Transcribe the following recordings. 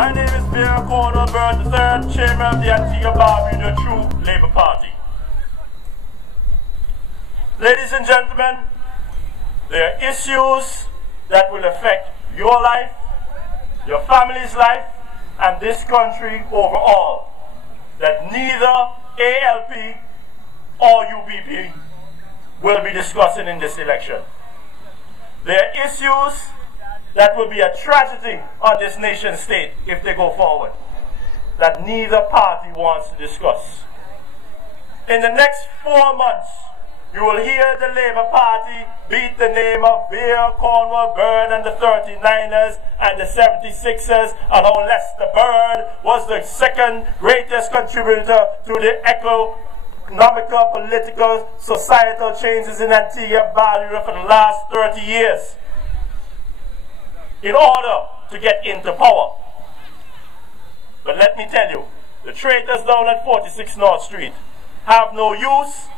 My name is Vere, the third chairman of the Antigua Barbuda True Labour Party. Ladies and gentlemen, there are issues that will affect your life, your family's life, and this country overall, that neither ALP or UPP will be discussing in this election. There are issues that will be a tragedy on this nation state if they go forward, that neither party wants to discuss. In the next 4 months, you will hear the Labour Party beat the name of Vere, Cornwall, Byrd, and the 39ers and the 76ers, and how Lester Byrd was the second greatest contributor to the economical, political, societal changes in Antigua and Barbuda for the last 30 years. In order to get into power. But let me tell you, the traitors down at 46 North Street have no use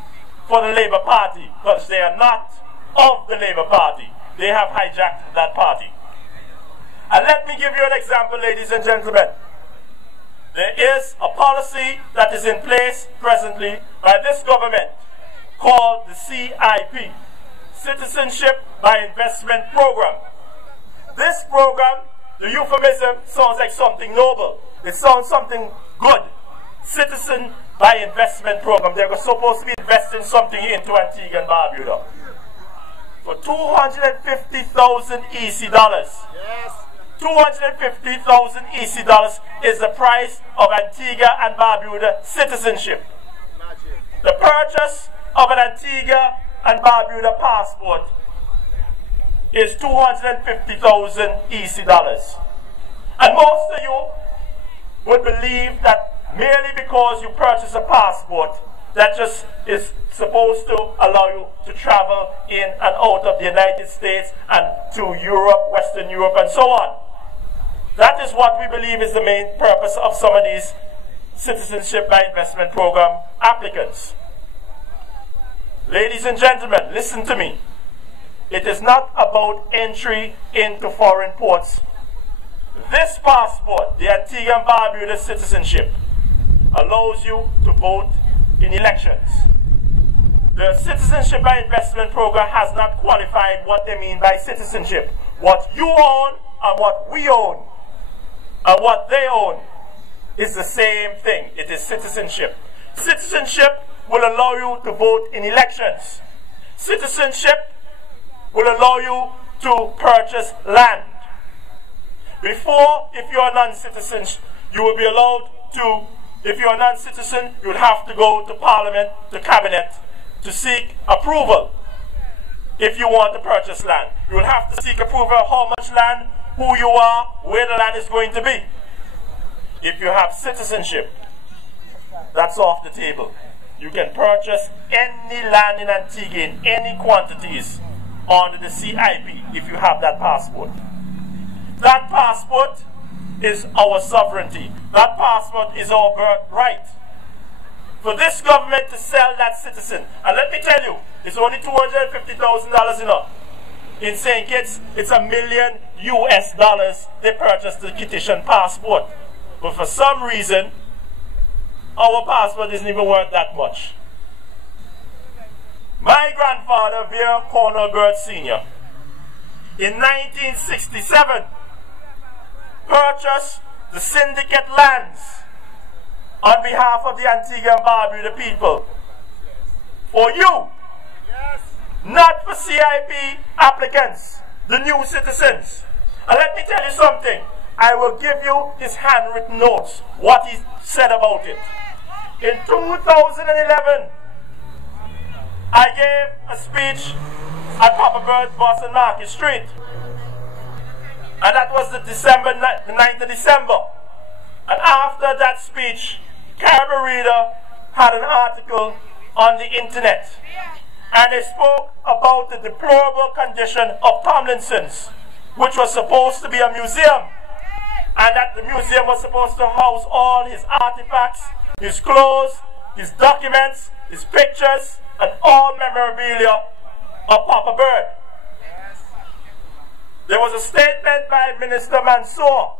for the Labour Party because they are not of the Labour Party. They have hijacked that party. And let me give you an example, ladies and gentlemen. There is a policy that is in place presently by this government called the CIP, Citizenship by Investment Program. This program, the euphemism sounds like something noble. It sounds something good. Citizen by Investment Program. They're supposed to be investing something into Antigua and Barbuda. For 250,000 EC dollars. Yes. 250,000 EC dollars is the price of Antigua and Barbuda citizenship. The purchase of an Antigua and Barbuda passport is 250,000 EC dollars. And most of you would believe that merely because you purchase a passport, that just is supposed to allow you to travel in and out of the United States and to Europe, Western Europe, and so on. That is what we believe is the main purpose of some of these Citizenship by Investment Program applicants. Ladies and gentlemen, listen to me. It is not about entry into foreign ports. This passport, the Antigua and Barbuda citizenship, allows you to vote in elections. The Citizenship by Investment Program has not qualified what they mean by citizenship. What you own and what we own and what they own is the same thing. It is citizenship. Citizenship will allow you to vote in elections. Citizenship will allow you to purchase land. Before, if you're a non-citizen, you will be allowed to, if you're a non-citizen, you would have to go to Parliament, to Cabinet, to seek approval if you want to purchase land. You will have to seek approval of how much land, who you are, where the land is going to be. If you have citizenship, that's off the table. You can purchase any land in Antigua in any quantities under the CIP if you have that passport. That passport is our sovereignty. That passport is our birthright. For this government to sell that citizen, and let me tell you, it's only $250,000 enough. In St. Kitts, it's $1 million US they purchased the Kittitian passport. But for some reason, our passport isn't even worth that much. My grandfather, Vere Cornwall Byrd Sr., in 1967, purchased the syndicate lands on behalf of the Antigua and Barbuda people. For you, yes. Not for CIP applicants, the new citizens. And let me tell you something. I will give you his handwritten notes, what he said about it. In 2011, I gave a speech at Papa Bird's Boston Market Street. And that was the 9th of December. And after that speech, Caribou Reader had an article on the internet. And they spoke about the deplorable condition of Tomlinson's, which was supposed to be a museum. And that the museum was supposed to house all his artifacts, his clothes, his documents, his pictures, and all memorabilia of Papa Bird. There was a statement by Minister Mansour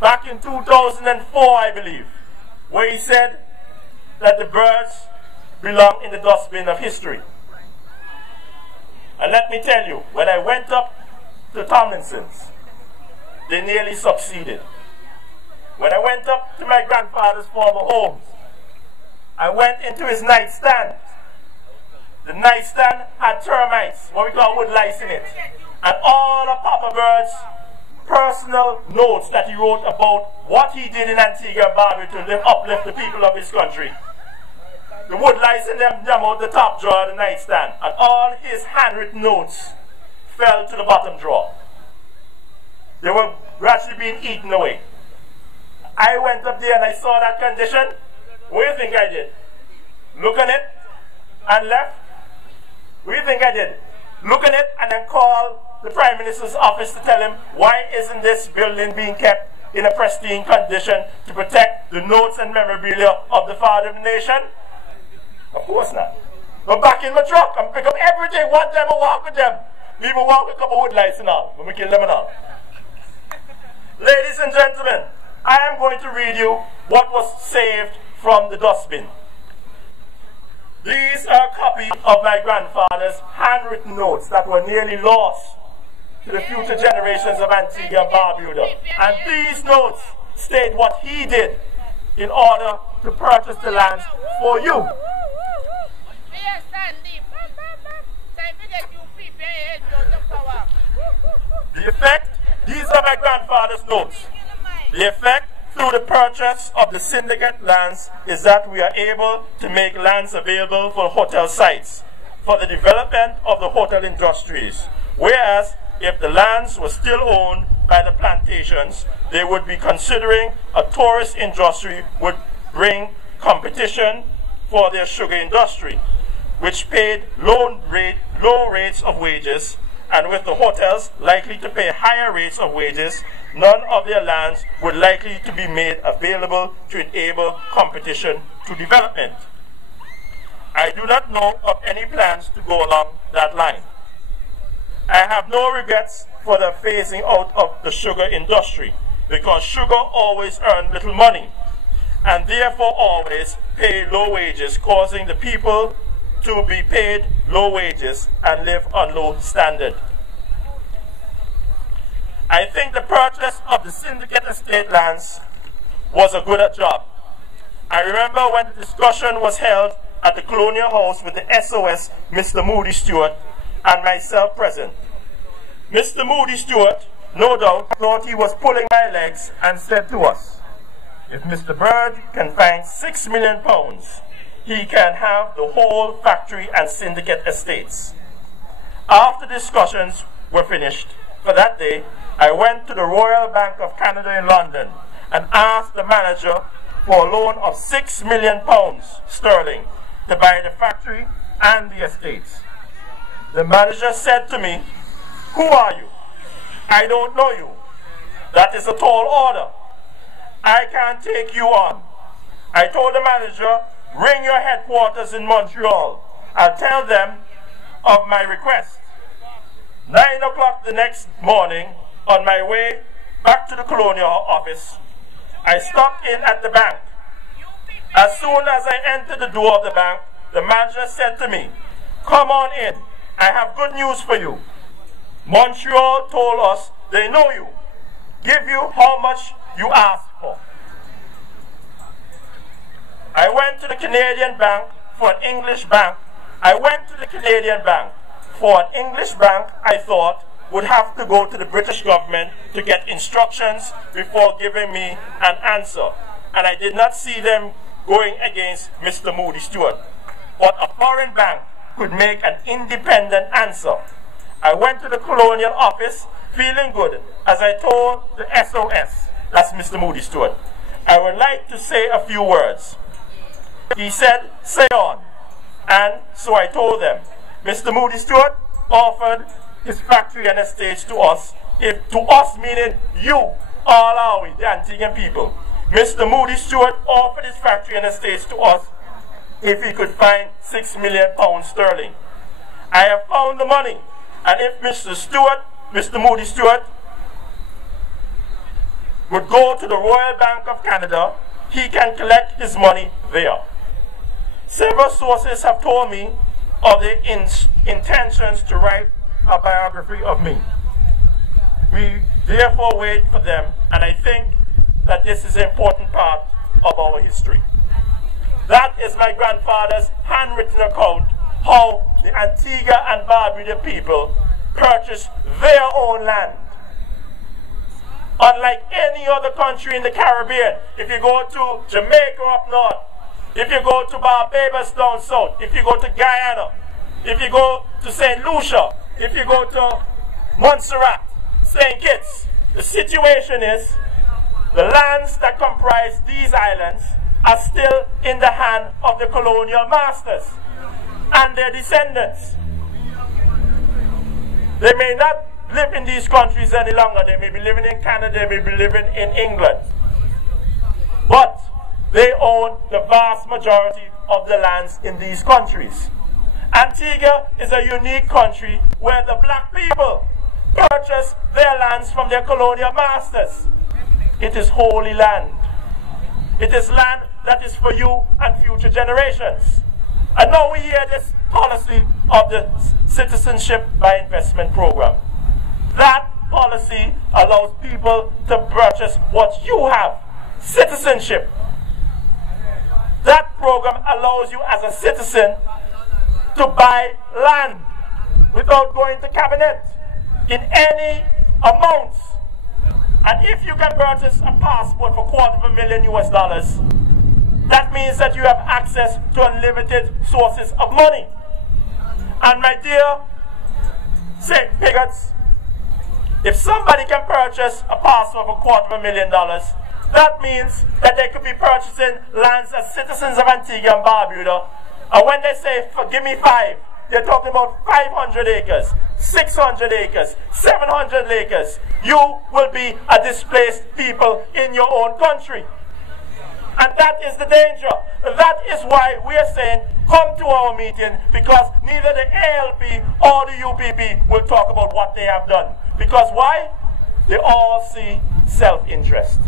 back in 2004, I believe, where he said that the birds belong in the dustbin of history. And let me tell you, when I went up to Tomlinson's, they nearly succeeded. When I went up to my grandfather's former homes, I went into his nightstand. The nightstand had termites, what we call wood lice in it. And all of Papa Bird's personal notes that he wrote about what he did in Antigua and Barbuda to uplift the people of his country. The wood lice in them jam out the top drawer of the nightstand, and all his handwritten notes fell to the bottom drawer. They were gradually being eaten away. I went up there and I saw that condition. What do you think I did? Look at it and left. What do you think I did? Look at it and then call the Prime Minister's office to tell him, why isn't this building being kept in a pristine condition to protect the notes and memorabilia of the father of the nation? Of course not. Go back in my truck and pick up everything, one time I walk with them. We will walk with a couple of wood lights and all, when we kill them and all. Ladies and gentlemen, I am going to read you what was saved from the dustbin. These are a copy of my grandfather's handwritten notes that were nearly lost to the future generations of Antigua and Barbuda. And these notes state what he did in order to purchase the lands for you. The effect, these are my grandfather's notes. The effect through the purchase of the syndicate lands is that we are able to make lands available for hotel sites, for the development of the hotel industries. Whereas if the lands were still owned by the plantations, they would be considering a tourist industry would bring competition for their sugar industry, which paid low rates of wages, and with the hotels likely to pay higher rates of wages, none of their lands would likely to be made available to enable competition to development. I do not know of any plans to go along that line. I have no regrets for the phasing out of the sugar industry, because sugar always earned little money, and therefore always pay low wages, causing the people to be paid low wages and live on low standard. I think the purchase of the syndicate estate lands was a good job. I remember when the discussion was held at the Colonial House with the SOS, Mr. Moody Stewart, and myself present. Mr. Moody Stewart, no doubt, thought he was pulling my legs and said to us, if Mr. Bird can find £6 million, he can have the whole factory and syndicate estates. After discussions were finished for that day, I went to the Royal Bank of Canada in London and asked the manager for a loan of £6 million sterling to buy the factory and the estates. The manager said to me, who are you? I don't know you. That is a tall order. I can't take you on. I told the manager, ring your headquarters in Montreal. I'll tell them of my request. 9 o'clock the next morning, on my way back to the colonial office, I stopped in at the bank. As soon as I entered the door of the bank, the manager said to me, come on in. I have good news for you. Montreal told us they know you. Give you how much you asked for. I went to the Canadian bank for an English bank. I went to the Canadian bank for an English bank, I thought, would have to go to the British government to get instructions before giving me an answer. And I did not see them going against Mr. Moody Stewart. But a foreign bank could make an independent answer. I went to the colonial office feeling good as I told the SOS, that's Mr. Moody Stewart, I would like to say a few words. He said, say on. And so I told them, Mr. Moody Stewart offered his factory and estates to us, to us meaning you, all are we, the Antiguan people. Mr. Moody Stewart offered his factory and estates to us if he could find £6 million sterling. I have found the money, and if Mr. Moody Stewart would go to the Royal Bank of Canada, he can collect his money there. Several sources have told me of their intentions to write a biography of me. We therefore wait for them, and I think that this is an important part of our history. That is my grandfather's handwritten account how the Antigua and Barbuda people purchased their own land. Unlike any other country in the Caribbean, if you go to Jamaica up north, if you go to Barbados down south, if you go to Guyana, if you go to St. Lucia, if you go to Montserrat, St. Kitts, the situation is the lands that comprise these islands are still in the hand of the colonial masters and their descendants. They may not live in these countries any longer. They may be living in Canada, they may be living in England. But they own the vast majority of the lands in these countries. Antigua is a unique country where the black people purchase their lands from their colonial masters. It is holy land. It is land that is for you and future generations. And now we hear this policy of the Citizenship by Investment program. That policy allows people to purchase what you have, citizenship. That program allows you as a citizen to buy land without going to cabinet in any amounts. And if you can purchase a passport for $250,000 US, that means that you have access to unlimited sources of money. And my dear Pigotts, if somebody can purchase a passport for $250,000, that means that they could be purchasing lands as citizens of Antigua and Barbuda. And when they say, give me 5, they're talking about 500 acres, 600 acres, 700 acres. You will be a displaced people in your own country. And that is the danger. That is why we are saying, come to our meeting, because neither the ALP or the UPP will talk about what they have done. Because why? They all see self-interest.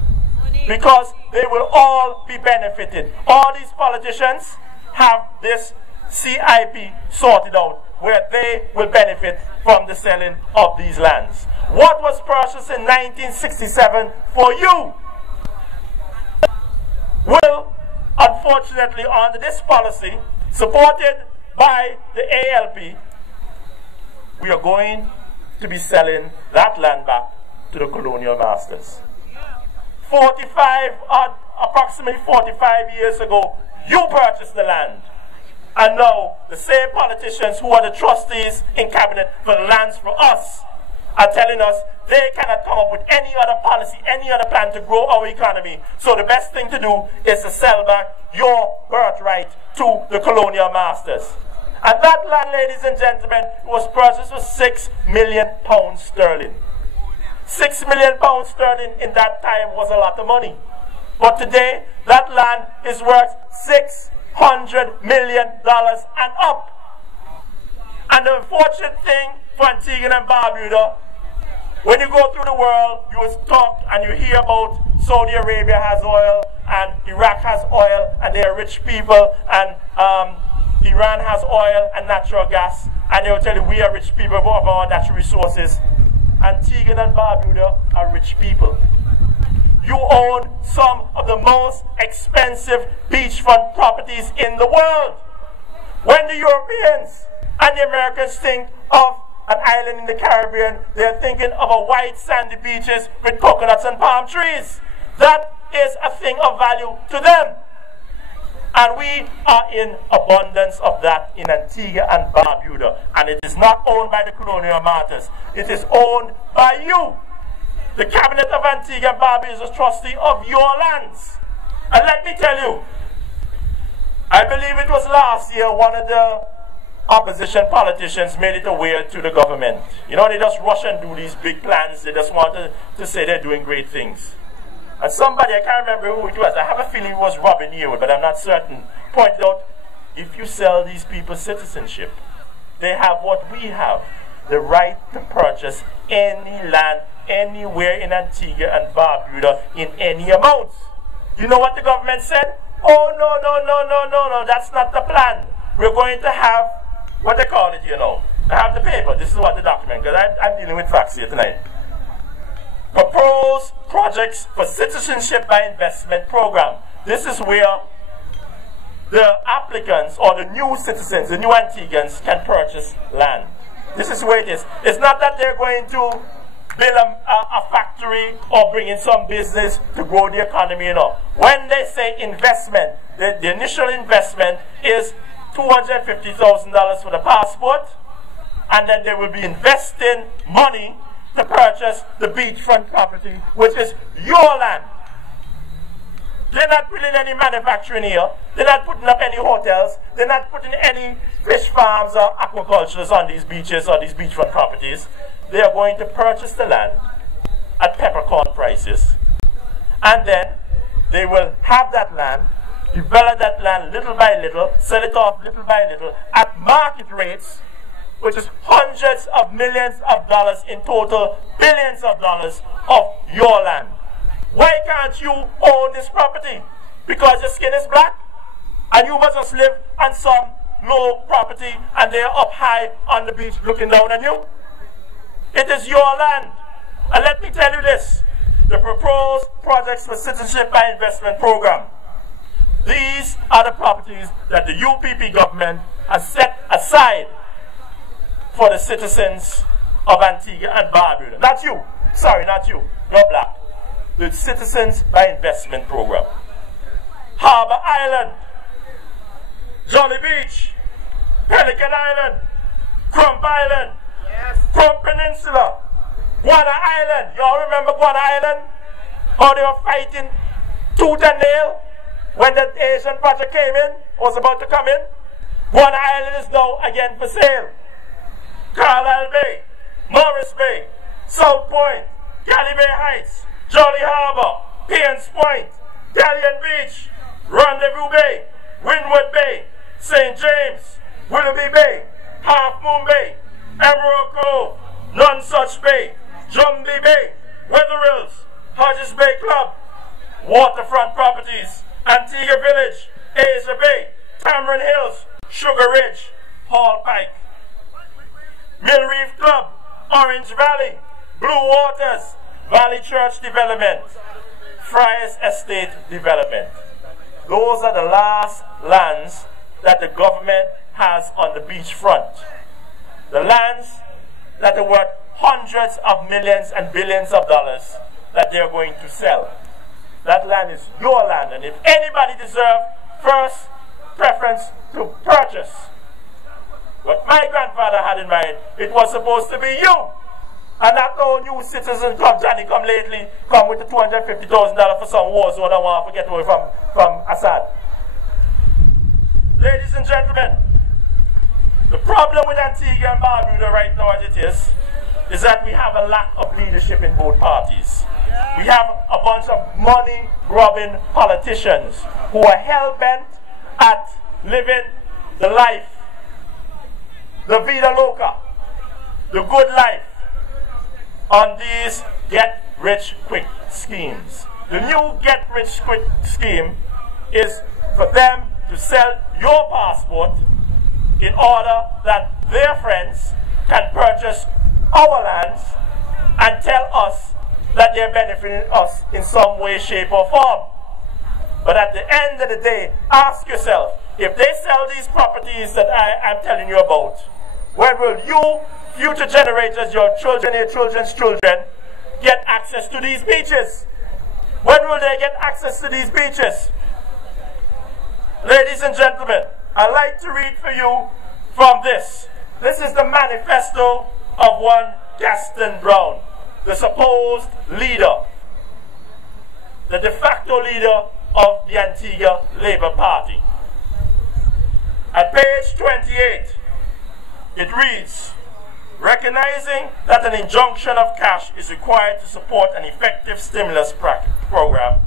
Because they will all be benefited. All these politicians have this CIP sorted out, where they will benefit from the selling of these lands. What was purchased in 1967 for you will, unfortunately, under this policy, supported by the ALP, we are going to be selling that land back to the colonial masters. Approximately 45 years ago, you purchased the land. And now, the same politicians who are the trustees in cabinet for the lands for us are telling us they cannot come up with any other policy, any other plan to grow our economy. So the best thing to do is to sell back your birthright to the colonial masters. And that land, ladies and gentlemen, was purchased for £6 million sterling. £6 million sterling in that time was a lot of money. But today, that land is worth $600 million and up. And the unfortunate thing for Antigua and Barbuda, when you go through the world, you will talk and you hear about Saudi Arabia has oil, and Iraq has oil, and they are rich people, and Iran has oil and natural gas, and they will tell you we are rich people of our natural resources. Antigua and Barbuda are rich people. You own some of the most expensive beachfront properties in the world. When the Europeans and the Americans think of an island in the Caribbean, they're thinking of a white sandy beaches with coconuts and palm trees. That is a thing of value to them. And we are in abundance of that in Antigua and Barbuda. And it is not owned by the colonial masters. It is owned by you. The cabinet of Antigua and Barbuda is a trustee of your lands. And let me tell you, I believe it was last year one of the opposition politicians made it aware to the government. You know, they just rush and do these big plans. They just want to say they're doing great things. And somebody, I can't remember who it was, I have a feeling it was Robin Yearwood, but I'm not certain, pointed out, if you sell these people citizenship, they have what we have, the right to purchase any land anywhere in Antigua and Barbuda in any amounts. You know what the government said? Oh, no, that's not the plan. We're going to have, what they call it, you know. I have the paper. This is what the document, because I'm dealing with facts here tonight. Proposed projects for citizenship by investment program. This is where the applicants or the new citizens, the new Antiguans, can purchase land. This is where it is. It's not that they're going to build a factory or bring in some business to grow the economy, you know. When they say investment, the initial investment is $250,000 for the passport, and then they will be investing money to purchase the beachfront property, which is your land. They're not building any manufacturing here. They're not putting up any hotels. They're not putting any fish farms or aquacultures on these beaches or these beachfront properties. They are going to purchase the land at peppercorn prices. And then they will have that land, develop that land little by little, sell it off little by little at market rates, which is hundreds of millions of dollars in total, billions of dollars of your land. Why can't you own this property? Because your skin is black and you must just live on some low property and they're up high on the beach looking down on you? It is your land. And let me tell you this, the proposed projects for citizenship by investment program. These are the properties that the UPP government has set aside for the citizens of Antigua and Barbuda. Not you. Sorry, not you. You're black. The Citizens by Investment Program. Harbour Island, Jolly Beach, Pelican Island, Crump Island, yes. Crump Peninsula, Guana Island. Y'all remember Guana Island? How they were fighting tooth and nail when the Asian project came in, was about to come in? Guana Island is now again for sale. Carlisle Bay, Morris Bay, South Point, Galley Bay Heights, Jolly Harbour, Paynes Point, Galleon Beach, Rendezvous Bay, Windward Bay, St. James, Willoughby Bay, Half Moon Bay, Emerald Cove, Nonsuch Bay, Jumbly Bay, Wetherills, Hodges Bay Club, Waterfront Properties, Antigua Village, Asia Bay, Tamarind Hills, Sugar Ridge, Hall Pike, Mill Reef Club, Orange Valley, Blue Waters, Valley Church Development, Friars Estate Development. Those are the last lands that the government has on the beachfront. The lands that are worth hundreds of millions and billions of dollars that they're going to sell. That land is your land, and if anybody deserves first preference to purchase, what my grandfather had in mind, it was supposed to be you. And not no new citizen come, Johnny come lately, come with the $250,000 for some war zone I want to get away from Assad. Ladies and gentlemen, the problem with Antigua and Barbuda right now as it is that we have a lack of leadership in both parties. We have a bunch of money-grubbing politicians who are hell-bent at living the life, the vida loca, the good life, on these get-rich-quick schemes. The new get-rich-quick scheme is for them to sell your passport in order that their friends can purchase our lands and tell us that they're benefiting us in some way, shape, or form. But at the end of the day, ask yourself, if they sell these properties that I am telling you about, when will you, future generators, your children, your children's children, get access to these beaches? When will they get access to these beaches? Ladies and gentlemen, I'd like to read for you from this. This is the manifesto of one Gaston Brown, the supposed leader, the de facto leader of the Antigua Labour Party. At page 28, it reads, recognizing that an injunction of cash is required to support an effective stimulus program,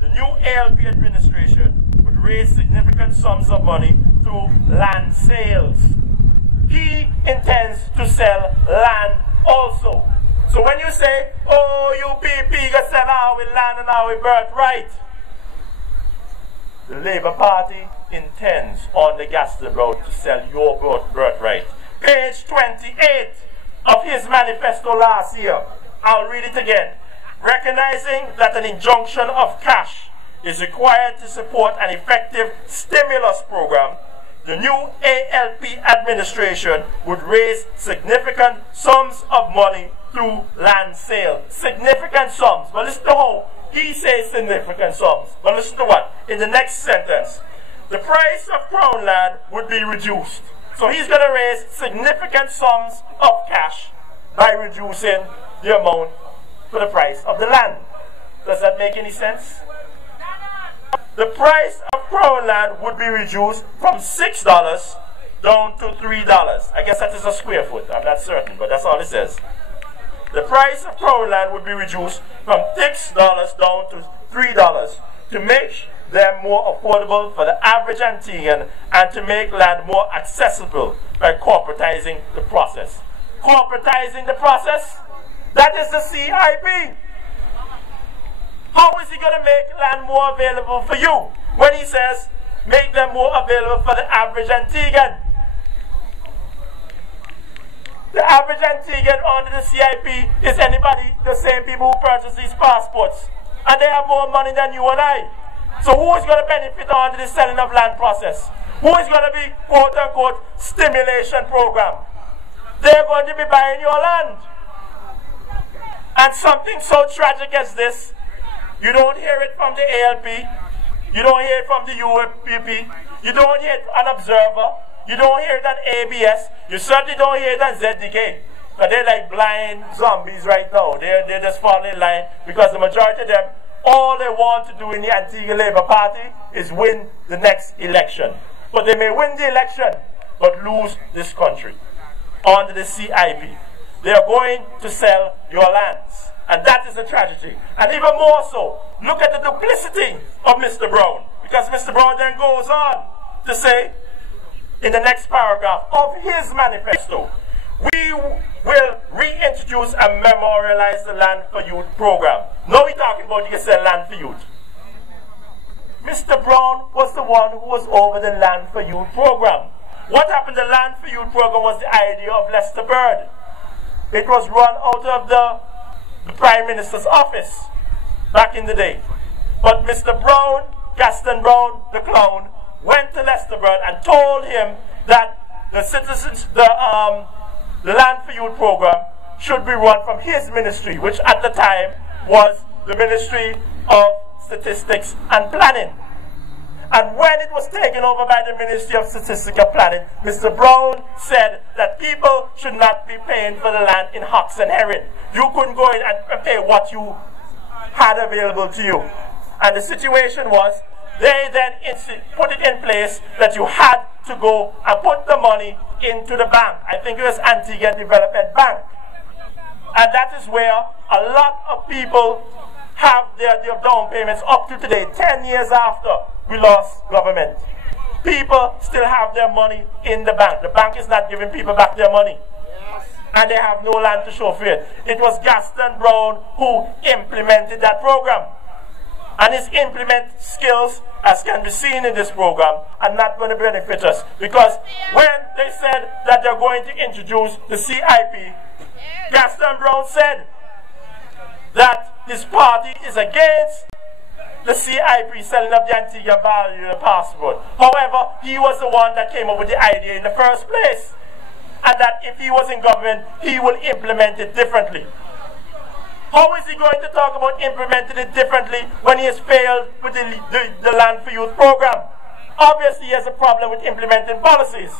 the new ALP administration would raise significant sums of money through land sales. He intends to sell land also. So when you say, oh, you Pigotts sell our land and our birthright, the Labour Party intends on the Gaston Brown to sell your birthright. Page 28 of his manifesto last year. I'll read it again. Recognizing that an injunction of cash is required to support an effective stimulus program, the new ALP administration would raise significant sums of money through land sale. Significant sums. But listen to how he says significant sums. But listen to what? In the next sentence. The price of Crown land would be reduced. So he's going to raise significant sums of cash by reducing the amount for the price of the land. Does that make any sense? The price of Crown land would be reduced from $6 down to $3. I guess that is a square foot. I'm not certain, but that's all it says. The price of Crown land would be reduced from $6 down to $3 to make them more affordable for the average Antiguan and to make land more accessible by corporatizing the process. Corporatizing the process? That is the CIP. How is he going to make land more available for you when he says make them more available for the average Antiguan? The average Antiguan under the CIP is anybody, the same people who purchase these passports. And they have more money than you and I. So who is going to benefit under the selling of land process? Who is going to be, quote unquote, stimulation program? They're going to be buying your land. And something so tragic as this, you don't hear it from the ALP, you don't hear it from the UPP, you don't hear it on Observer, you don't hear it on ABS, you certainly don't hear it on ZDK. But they're like blind zombies right now. They're just falling in line because the majority of them, all they want to do in the Antigua Labour Party is win the next election. But they may win the election, but lose this country under the CIP. They are going to sell your lands. And that is a tragedy. And even more so, look at the duplicity of Mr. Brown. Because Mr. Brown then goes on to say, in the next paragraph of his manifesto, we will reintroduce and memorialize the Land for Youth program. Now we're talking about you can sell land for youth. Mr. Brown was the one who was over the Land for Youth program. What happened to the Land for Youth program was the idea of Lester Bird. It was run out of the Prime Minister's office back in the day. But Mr. Brown, Gaston Brown, the clown, went to Lester Bird and told him that the citizens, the Land for Youth program should be run from his ministry, which at the time was the Ministry of Statistics and Planning. And when it was taken over by the Ministry of Statistics and Planning, Mr. Brown said that people should not be paying for the land in hocks and herring. You couldn't go in and pay what you had available to you. And the situation was, they then put it in place that you had to go and put the money into the bank. I think it was Antigua Development Bank. And that is where a lot of people have their down payments up to today, 10 years after we lost government. People still have their money in the bank. The bank is not giving people back their money. And they have no land to show for it. It was Gaston Brown who implemented that program. And his implement skills, as can be seen in this program, are not going to benefit us. Because when they said that they're going to introduce the CIP, Gaston Brown said that his party is against the CIP selling of the Antigua value passport. However, he was the one that came up with the idea in the first place. And that if he was in government, he will implement it differently. How is he going to talk about implementing it differently when he has failed with the Land for Youth program? Obviously, he has a problem with implementing policies.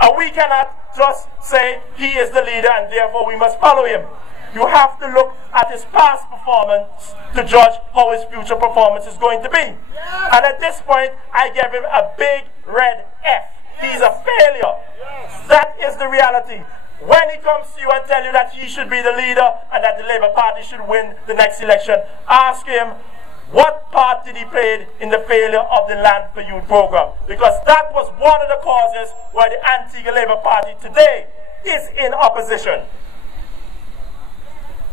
And we cannot just say he is the leader and therefore we must follow him. You have to look at his past performance to judge how his future performance is going to be. And at this point, I give him a big red F. He's a failure. That is the reality. When he comes to you and tell you that he should be the leader and that the Labour Party should win the next election, ask him what part did he play in the failure of the Land for Youth program. Because that was one of the causes why the Antigua Labour Party today is in opposition.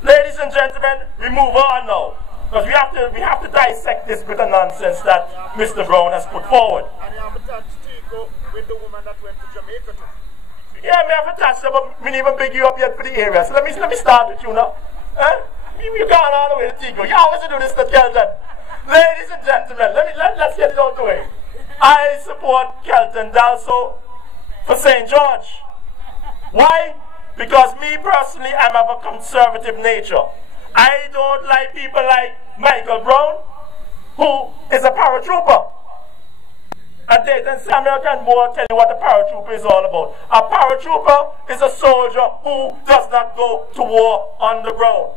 Ladies and gentlemen, we move on now. Because we have to dissect this bit of nonsense that Mr. Brown has put forward. And you have to touch Tico with the woman that went to Jamaica too. Yeah, me have to touch them, but we didn't even big you up yet for the area. So let me start with you now. Huh? You gone all the way to Tico. You always do this to Kelton. Ladies and gentlemen, let's get it out the way. I support Kelton Dalso for St. George. Why? Because me personally, I'm of a conservative nature. I don't like people like Michael Brown, who is a paratrooper. And Dayton Samuel can more tell you what a paratrooper is all about. A paratrooper is a soldier who does not go to war on the ground,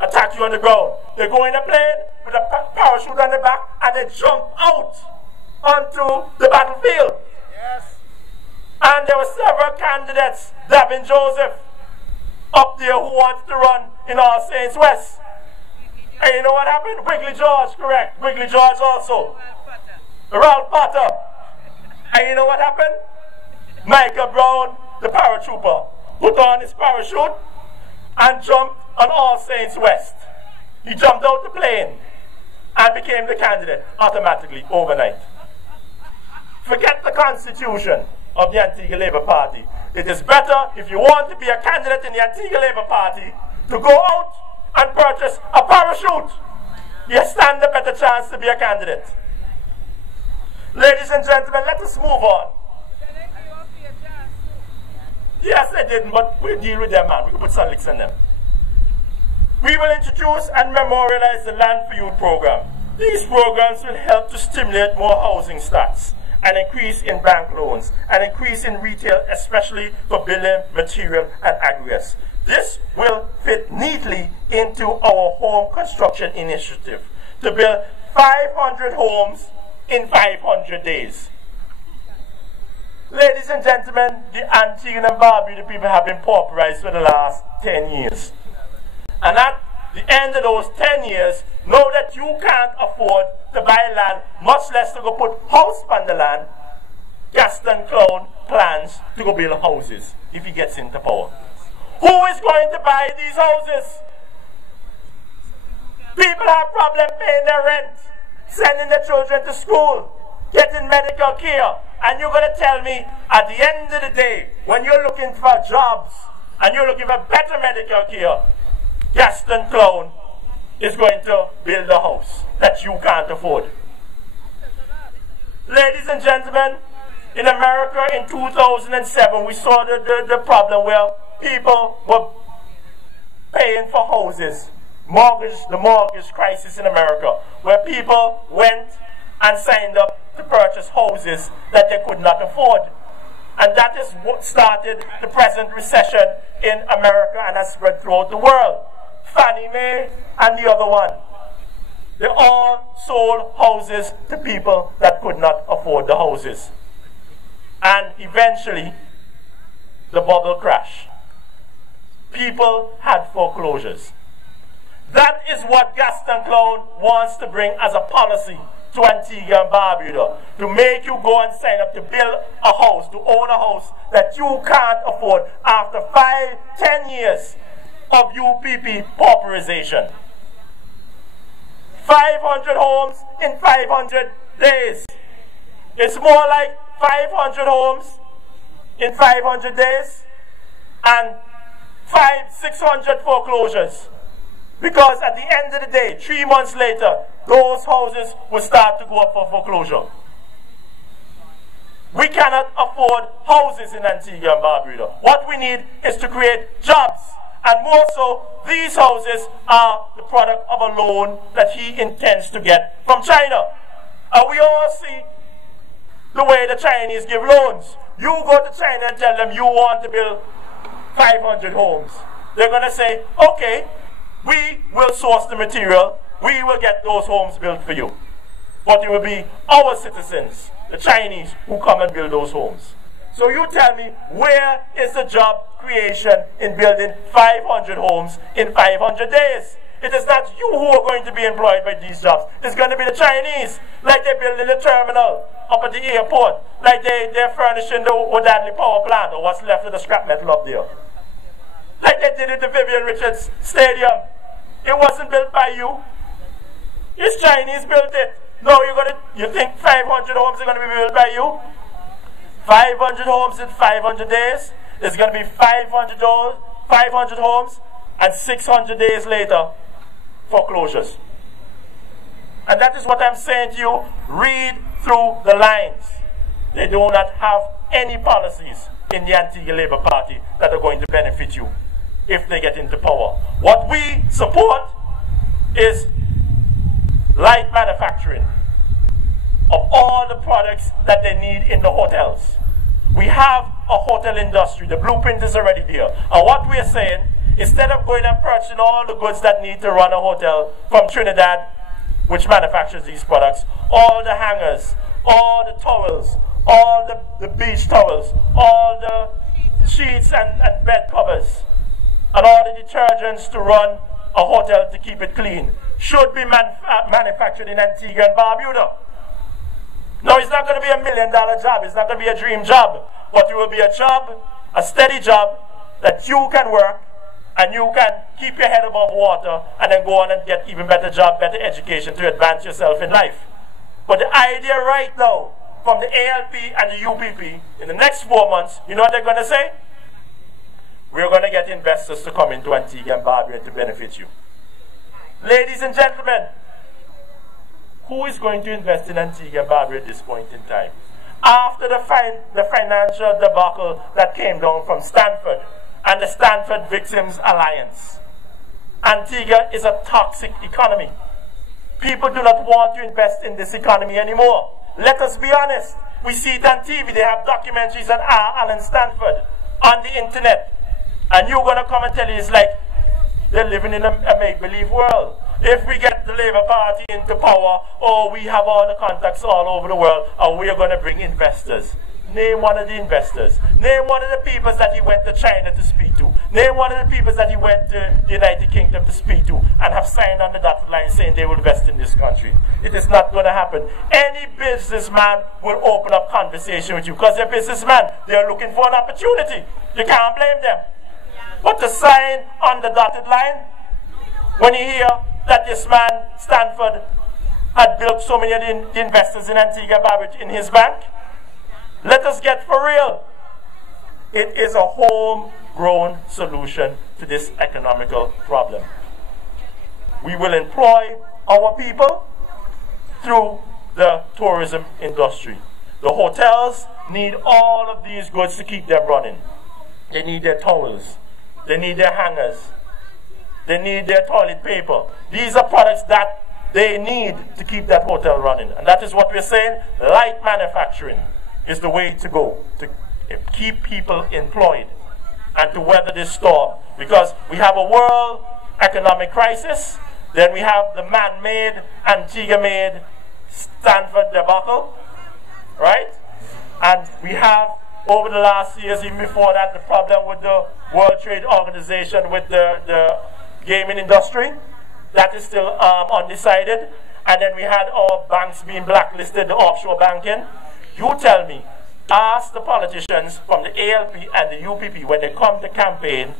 attack you on the ground. They go in a plane with a parachute on the back and they jump out onto the battlefield. Yes. And there were several candidates, Davin Joseph, up there who wanted to run in All Saints West. And you know what happened? Wiggly George, correct. Wiggly George also. Ralph Potter. And you know what happened? Michael Brown, the paratrooper, put on his parachute and jumped on All Saints West. He jumped out the plane and became the candidate automatically overnight. Forget the constitution of the Antigua Labour Party. It is better, if you want to be a candidate in the Antigua Labour Party, to go out and purchase a parachute. You stand a better chance to be a candidate. Ladies and gentlemen, let us move on. Yes, they didn't, but we'll deal with them, man. We can put some licks on them. We will introduce and memorialize the Land for Youth program. These programs will help to stimulate more housing starts, an increase in bank loans, an increase in retail, especially for building material and aggregates. This will fit neatly into our home construction initiative to build 500 homes in 500 days. Ladies and gentlemen, the Antigua and Barbuda people have been pauperized for the last 10 years. And at the end of those 10 years, know that you can't afford to buy land, much less to go put house on the land. Gaston Clown plans to go build houses if he gets into power. Who is going to buy these houses? People have problems paying their rent, sending their children to school, getting medical care. And you're going to tell me, at the end of the day, when you're looking for jobs and you're looking for better medical care, Gaston Clown is going to build a house that you can't afford. Ladies and gentlemen, in America in 2007, we saw the problem where people were paying for houses. The mortgage crisis in America, where people went and signed up to purchase houses that they could not afford. And that is what started the present recession in America and has spread throughout the world. Fannie Mae and the other one. They all sold houses to people that could not afford the houses. And eventually, the bubble crashed. People had foreclosures. That is what Gaston Clown wants to bring as a policy to Antigua and Barbuda, to make you go and sign up to build a house, to own a house that you can't afford after 5-10 years of UPP pauperization. 500 homes in 500 days. It's more like 500 homes in 500 days and 500-600 foreclosures. Because at the end of the day, 3 months later, those houses will start to go up for foreclosure. We cannot afford houses in Antigua and Barbuda. What we need is to create jobs. And more so, these houses are the product of a loan that he intends to get from China. And we all see the way the Chinese give loans. You go to China and tell them you want to build 500 homes. They're going to say, okay, we will source the material, we will get those homes built for you. But it will be our citizens, the Chinese, who come and build those homes. So you tell me, where is the job creation in building 500 homes in 500 days? It is not you who are going to be employed by these jobs. It's going to be the Chinese, like they're building the terminal up at the airport, like they're furnishing the O'Dadley power plant, or what's left of the scrap metal up there. Like they did at the Vivian Richards Stadium. It wasn't built by you. It's Chinese built it. No, you think 500 homes are going to be built by you? 500 homes in 500 days. It's going to be 500 homes, and 600 days later, foreclosures. And that is what I'm saying to you. Read through the lines. They do not have any policies in the Antigua Labour Party that are going to benefit you if they get into power. What we support is light manufacturing of all the products that they need in the hotels. We have a hotel industry. The blueprint is already there. And what we're saying, instead of going and purchasing all the goods that need to run a hotel from Trinidad, which manufactures these products, all the hangers, all the towels, all the beach towels, all the sheets and bed covers, and all the detergents to run a hotel to keep it clean, should be manufactured in Antigua and Barbuda. No, it's not going to be $1 million job. It's not going to be a dream job. But it will be a job, a steady job, that you can work and you can keep your head above water and then go on and get even better job, better education to advance yourself in life. But the idea right now from the ALP and the UPP, in the next 4 months, you know what they're going to say? We're going to get investors to come into Antigua and Barbuda to benefit you. Ladies and gentlemen, who is going to invest in Antigua and Barbuda at this point in time? After the financial debacle that came down from Stanford and the Stanford Victims Alliance, Antigua is a toxic economy. People do not want to invest in this economy anymore. Let us be honest. We see it on TV. They have documentaries on Alan Stanford on the internet. And you're going to come and tell you it's like they're living in a make-believe world. If we get the Labour Party into power, oh, we have all the contacts all over the world, and we are going to bring investors. Name one of the investors. Name one of the people that he went to China to speak to. Name one of the people that he went to the United Kingdom to speak to and have signed on the dotted line saying they will invest in this country. It is not going to happen. Any businessman will open up conversation with you because they're businessmen. They're looking for an opportunity. You can't blame them. But to sign on the dotted line, when you hear that this man, Stanford, had built so many of the investors in Antigua and Barbuda in his bank, let us get for real. It is a homegrown solution to this economical problem. We will employ our people through the tourism industry. The hotels need all of these goods to keep them running. They need their towels. They need their hangers. They need their toilet paper. These are products that they need to keep that hotel running. And that is what we're saying. Light manufacturing is the way to go to keep people employed and to weather this storm. Because we have a world economic crisis. Then we have the man-made, Antigua-made Stanford debacle. Right? And we have, over the last years, even before that, the problem with the World Trade Organization with the gaming industry. That is still undecided. And then we had our banks being blacklisted, the offshore banking. You tell me, ask the politicians from the ALP and the UPP when they come to campaign,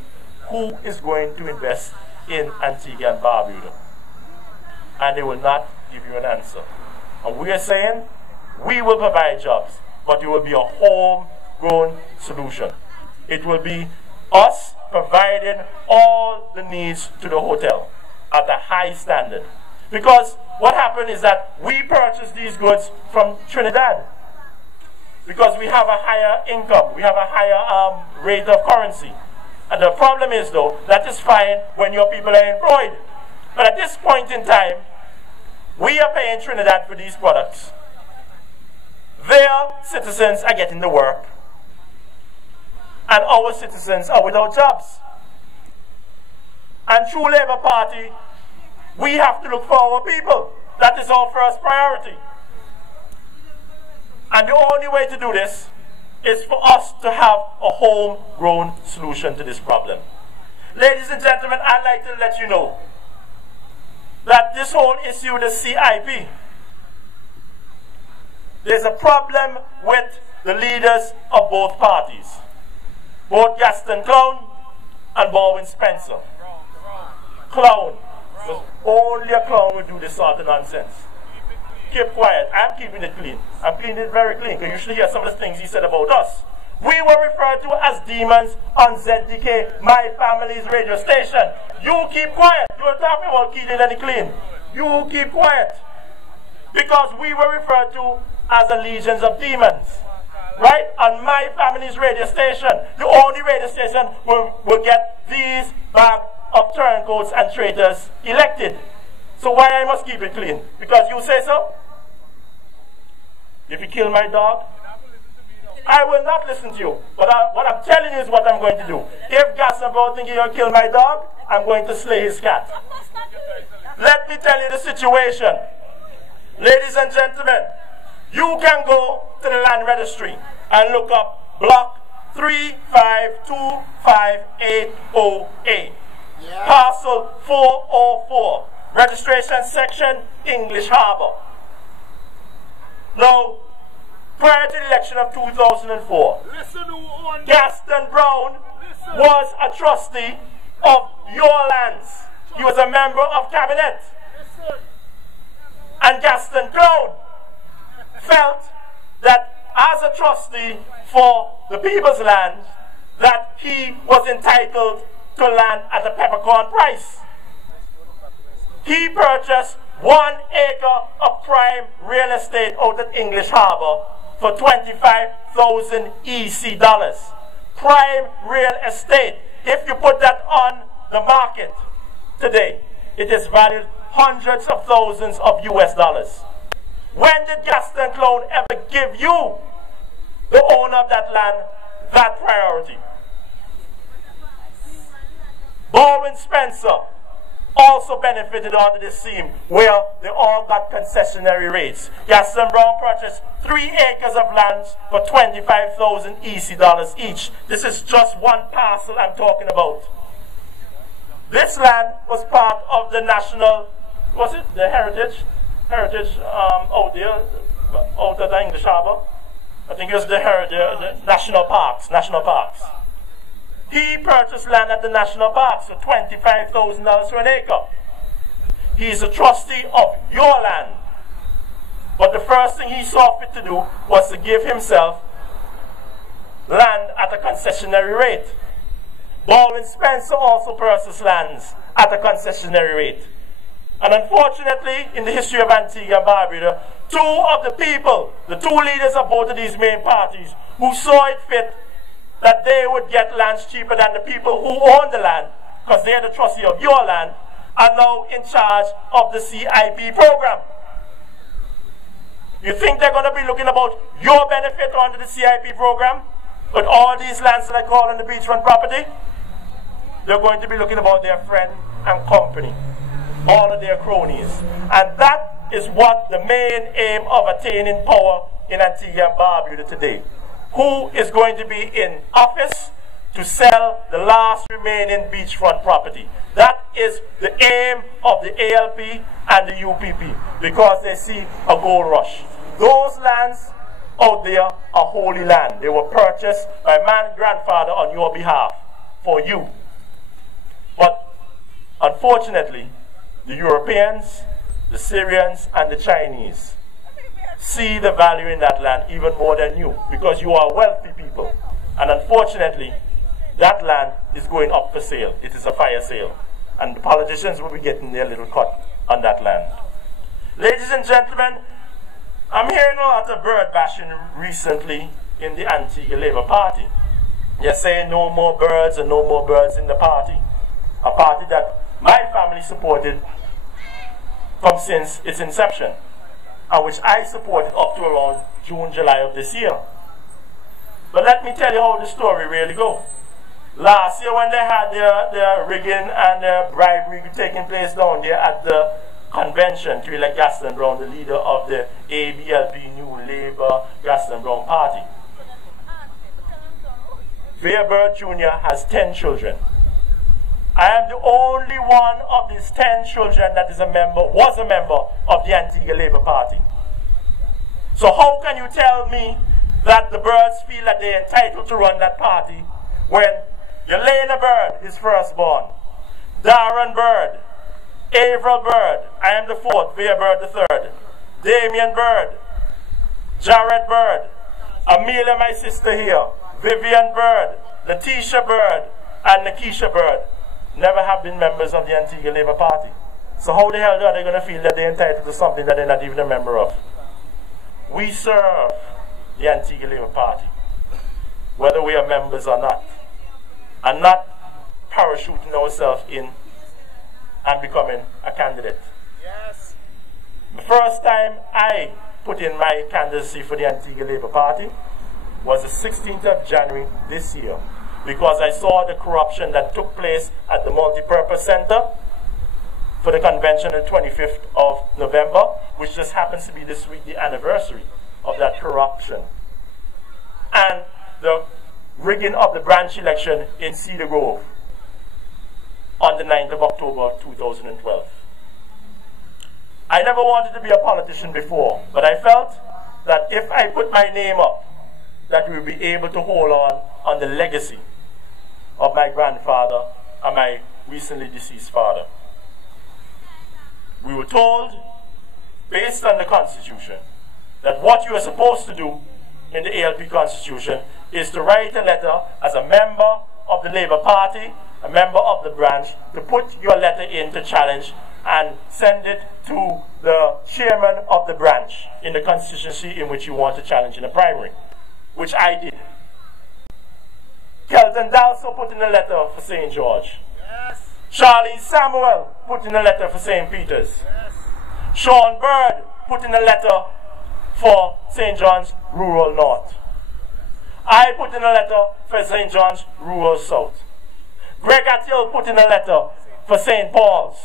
who is going to invest in Antigua and Barbuda? And they will not give you an answer. And we are saying, we will provide jobs, but it will be a homegrown solution. It will be us providing all the needs to the hotel at a high standard. Because what happened is that we purchase these goods from Trinidad. Because we have a higher income, we have a higher rate of currency. And the problem is though, that is fine when your people are employed. But at this point in time, we are paying Trinidad for these products. Their citizens are getting the work. And our citizens are without jobs. And through Labour Party, we have to look for our people. That is our first priority. And the only way to do this is for us to have a homegrown solution to this problem. Ladies and gentlemen, I'd like to let you know that this whole issue, the CIP, there's a problem with the leaders of both parties. Both Gaston Clown and Baldwin Spencer. Clown Because only a clown would do this sort of nonsense. Keep quiet. I'm keeping it clean. I'm keeping it very clean, because you should hear some of the things he said about us. We were referred to as demons on ZDK, my family's radio station. You keep quiet. You're talking about keeping it clean. You keep quiet. Because we were referred to as the legions of demons. Right? On my family's radio station. The only radio station will get these bag of turncoats and traitors elected. So why I must keep it clean? Because you say so? If you kill my dog, I will not listen to you. But what I'm telling you is what I'm going to do. If Gaston Brown thinks you're going to kill my dog, I'm going to slay his cat. Let me tell you the situation. Ladies and gentlemen, you can go to the land registry and look up block 3525808A. Parcel 404. Registration section, English Harbour. Now, prior to the election of 2004, Gaston Brown was a trustee of your lands. He was a member of cabinet. And Gaston Brown felt that as a trustee for the people's land, that he was entitled to land at a peppercorn price. He purchased 1 acre of prime real estate out at English Harbour for 25,000 EC dollars. Prime real estate. If you put that on the market today, it is valued hundreds of thousands of US dollars. When did Gaston Clown ever give you, the owner of that land, that priority? Baldwin Spencer also benefited under this scheme, where they all got concessionary rates. Gaston Brown purchased 3 acres of land for 25,000 EC dollars each. This is just one parcel I'm talking about. This land was part of the national, was it the heritage out there, out at the English Harbour? I think it was the national parks. He purchased land at the national parks for $25,000 for an acre. He is a trustee of your land. But the first thing he saw fit to do was to give himself land at a concessionary rate. Baldwin Spencer also purchased lands at a concessionary rate. And unfortunately, in the history of Antigua and Barbuda, two of the people, the two leaders of both of these main parties, who saw it fit that they would get lands cheaper than the people who own the land, because they're the trustee of your land, are now in charge of the CIP program. You think they're going to be looking about your benefit under the CIP program? With all these lands that I call on the beachfront property? They're going to be looking about their friend and company, all of their cronies. And that is what the main aim of attaining power in Antigua and Barbuda today. Who is going to be in office to sell the last remaining beachfront property? That is the aim of the ALP and the UPP, because they see a gold rush. Those lands out there are holy land. They were purchased by my grandfather on your behalf, for you. But unfortunately, the Europeans, the Syrians, and the Chinese see the value in that land even more than you, because you are wealthy people. And unfortunately, that land is going up for sale. It is a fire sale. And the politicians will be getting their little cut on that land. Ladies and gentlemen, I'm hearing a lot of bird bashing recently in the Antigua Labour Party. They're saying no more birds and no more birds in the party. A party that my family supported from since its inception, and which I supported up to around June, July of this year. But let me tell you how the story really goes. Last year, when they had their rigging and their bribery taking place down there at the convention to elect Gaston Brown, the leader of the ABLP New Labour Gaston Brown Party, Vere Jr. has 10 children. I am the only one of these 10 children that was a member of the Antigua Labour Party. So how can you tell me that the birds feel that they're entitled to run that party when Yelena Bird, his firstborn, Darren Bird, Averill Bird, I am the fourth, Vere Bird the third. Damien Bird, Jared Bird, Amelia, my sister here, Vivian Bird, Letitia Bird, and Nakisha Bird never have been members of the Antigua Labour Party. So how the hell are they going to feel that they're entitled to something that they're not even a member of? We serve the Antigua Labour Party, whether we are members or not, and not parachuting ourselves in and becoming a candidate. Yes. The first time I put in my candidacy for the Antigua Labour Party was the 16th of January this year, because I saw the corruption that took place at the Multipurpose Center for the convention on the 25th of November, which just happens to be this week the anniversary of that corruption, and the rigging of the branch election in Cedar Grove on the 9th of October 2012. I never wanted to be a politician before, but I felt that if I put my name up, that we would be able to hold on the legacy of my grandfather and my recently deceased father. We were told, based on the Constitution, that what you are supposed to do in the ALP Constitution is to write a letter as a member of the Labour Party, a member of the branch, to put your letter in to challenge and send it to the chairman of the branch in the constituency in which you want to challenge in a primary, which I did. Kelton Dalso put in a letter for St. George. Yes. Charlene Samuel put in a letter for St. Peter's. Yes. Sean Bird put in a letter for St. John's Rural North. I put in a letter for St. John's Rural South. Greg Athill put in a letter for St. Paul's.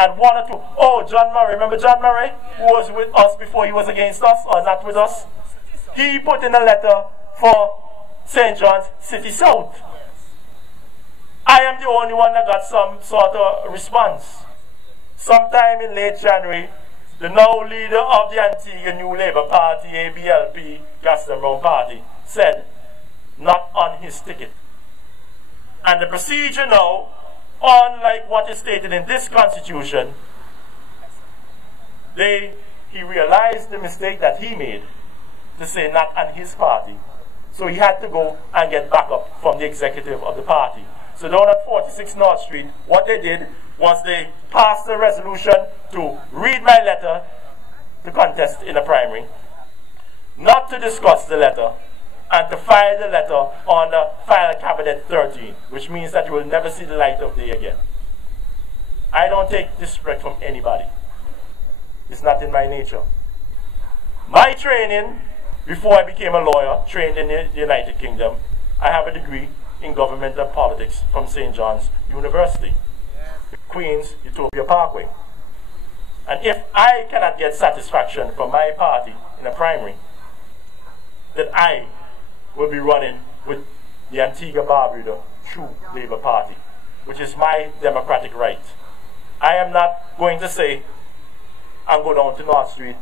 And one or two. Oh, John Murray. Remember John Murray, who was with us before he was against us, or not with us? He put in a letter for St. John's City South. I am the only one that got some sort of response. Sometime in late January, the now leader of the Antigua New Labour Party, ABLP, Gaston Brown Party, said, not on his ticket. And the procedure now, unlike what is stated in this constitution, he realized the mistake that he made to say not on his party. So he had to go and get backup from the executive of the party. So down at 46 North Street, what they did was they passed a resolution to read my letter to contest in a primary, not to discuss the letter, and to file the letter on the file cabinet 13, which means that you will never see the light of day again. I don't take disrespect from anybody. It's not in my nature. My training, before I became a lawyer, trained in the United Kingdom, I have a degree in governmental politics from St. John's University, Queen's Utopia Parkway. And if I cannot get satisfaction from my party in a primary, then I will be running with the Antigua Barbuda True Labour Party, which is my democratic right. I am not going to say and go down to North Street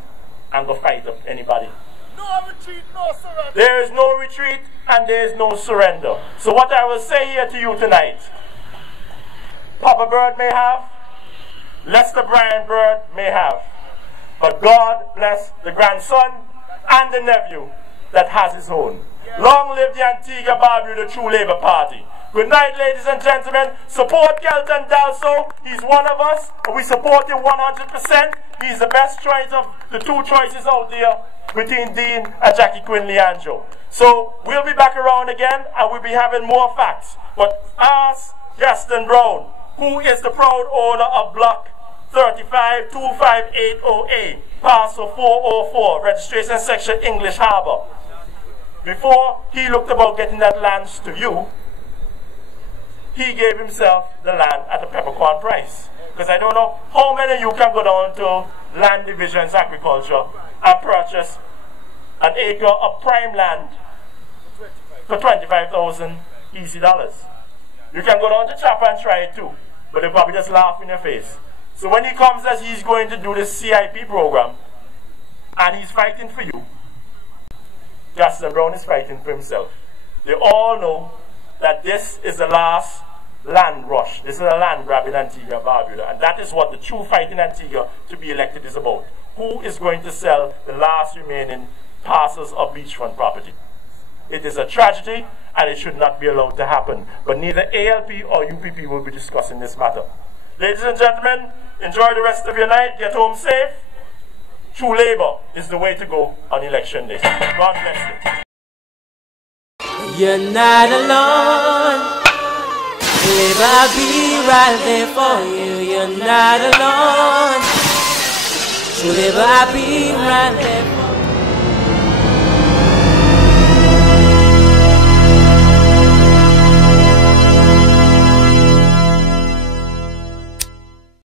and go fight up anybody. No retreat, no surrender. There is no retreat and there is no surrender. So what I will say here to you tonight, Papa Bird may have, Lester Brian Bird may have, but God bless the grandson and the nephew that has his own. Long live the Antigua Barbuda True Labour Party. Good night, ladies and gentlemen. Support Kelton Dalso. He's one of us. We support him 100%. He's the best choice of the two choices out there between Dean and Jackie Quinn-Leandro. So we'll be back around again and we'll be having more facts. But ask Gaston Brown, who is the proud owner of Block 35-2580A, Parcel 404, Registration Section English Harbour. Before he looked about getting that land to you, he gave himself the land at a peppercorn price. Because I don't know how many of you can go down to Land Divisions Agriculture and purchase an acre of prime land for 25,000 easy dollars. You can go down to Chapel and try it too, but they'll probably just laugh in your face. So when he comes as he's going to do this CIP program, and he's fighting for you, Gaston Brown is fighting for himself. They all know that this is the last land rush. This is a land grab in Antigua and Barbuda. And that is what the true fight in Antigua to be elected is about. Who is going to sell the last remaining parcels of beachfront property? It is a tragedy and it should not be allowed to happen. But neither ALP or UPP will be discussing this matter. Ladies and gentlemen, enjoy the rest of your night. Get home safe. True labor is the way to go on election day. God bless you. You're not alone. Live, I'll be right there for you. You're not alone. True labor, I'll be right there for you.